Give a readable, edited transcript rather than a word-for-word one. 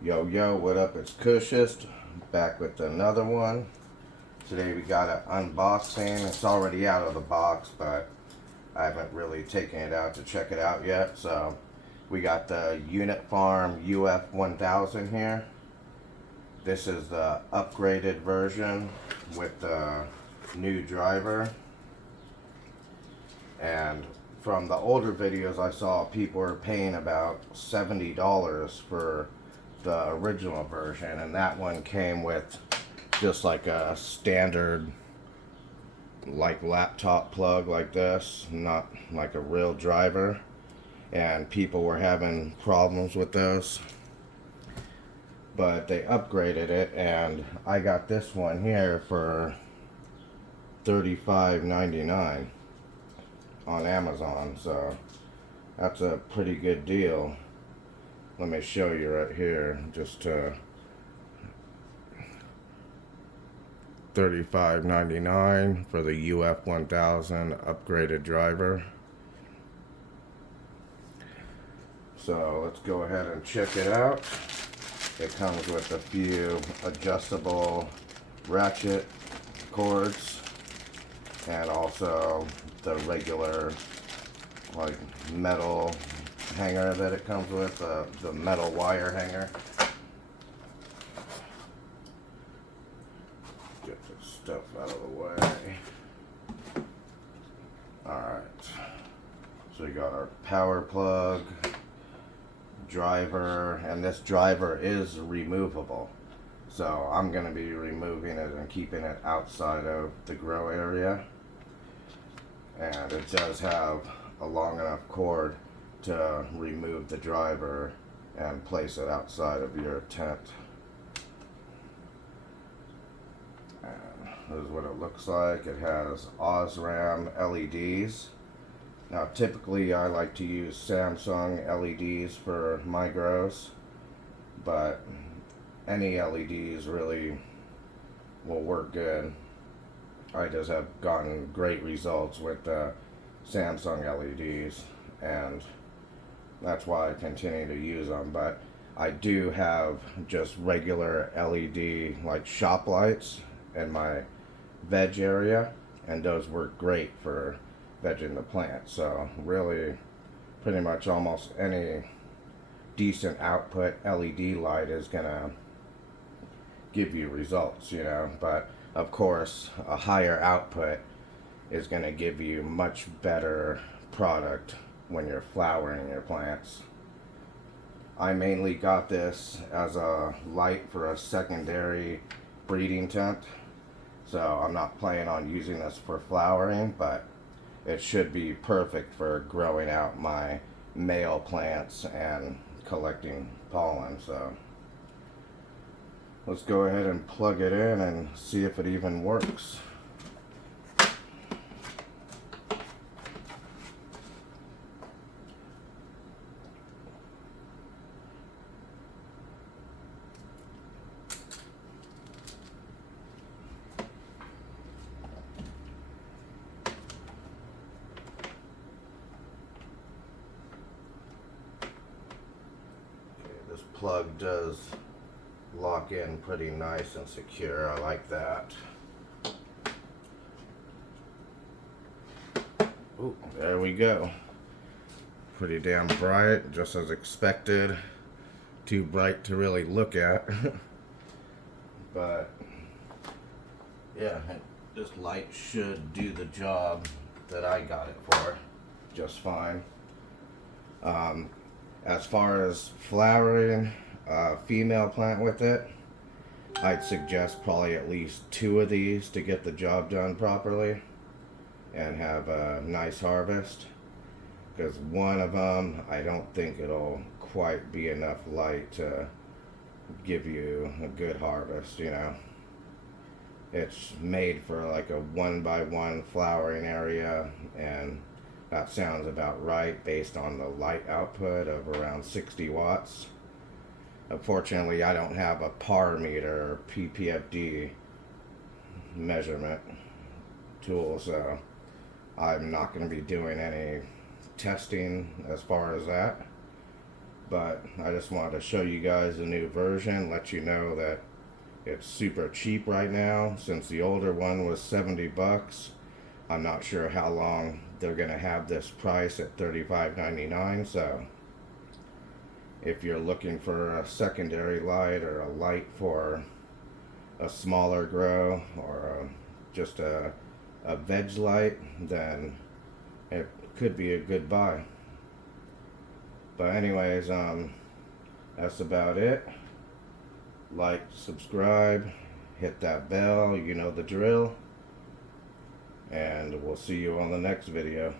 Yo, what up? It's Cushist, back with another one. Today we got an unboxing. It's already out of the box, but I haven't really taken it out to check it out yet. So we got the Unit Farm UF1000 here. This is the upgraded version with the new driver. And from the older videos I saw, people were paying about $70 for the original version, and that one came with just like a standard like laptop plug like this, not like a real driver, and people were having problems with those. But they upgraded it, and I got this one here for $35.99 on Amazon, so that's a pretty good deal. Let me show you right here, just $35.99 for the UF1000 upgraded driver. So let's go ahead and check it out. It comes with a few adjustable ratchet cords and also the regular like metal hanger that it comes with, the metal wire hanger. Get this stuff out of the way. Alright, so we got our power plug, driver, and this driver is removable. So I'm going to be removing it and keeping it outside of the grow area. And it does have a long enough cord to remove the driver and place it outside of your tent. And this is what it looks like. It has Osram LEDs. Now typically I like to use Samsung LEDs for my grows, but any LEDs really will work good. I just have gotten great results with the Samsung LEDs, and that's why I continue to use them. But I do have just regular LED like shop lights in my veg area, and those work great for vegging the plant. So really pretty much almost any decent output LED light is gonna give you results, you know. But of course a higher output is gonna give you much better product when you're flowering your plants. I mainly got this as a light for a secondary breeding tent, so I'm not planning on using this for flowering, but it should be perfect for growing out my male plants and collecting pollen. So let's go ahead and plug it in and see if it even works. This plug does lock in pretty nice and secure. I like that. Ooh, there we go. Pretty damn bright, just as expected. Too bright to really look at. But yeah, this light should do the job that I got it for just fine. As far as flowering a female plant with it, I'd suggest probably at least 2 of these to get the job done properly and have a nice harvest, because one of them I don't think it'll quite be enough light to give you a good harvest, you know. It's made for like a 1x1 flowering area, and that sounds about right based on the light output of around 60 watts. Unfortunately, I don't have a PAR meter or PPFD measurement tool, so I'm not going to be doing any testing as far as that. but I just wanted to show you guys the new version, let you know that it's super cheap right now. Since the older one was 70 bucks, I'm not sure how long they're gonna have this price at $35.99. So if you're looking for a secondary light or a light for a smaller grow, or just a veg light, then it could be a good buy. But anyways, that's about it. Like, subscribe, hit that bell, you know the drill, and we'll see you on the next video.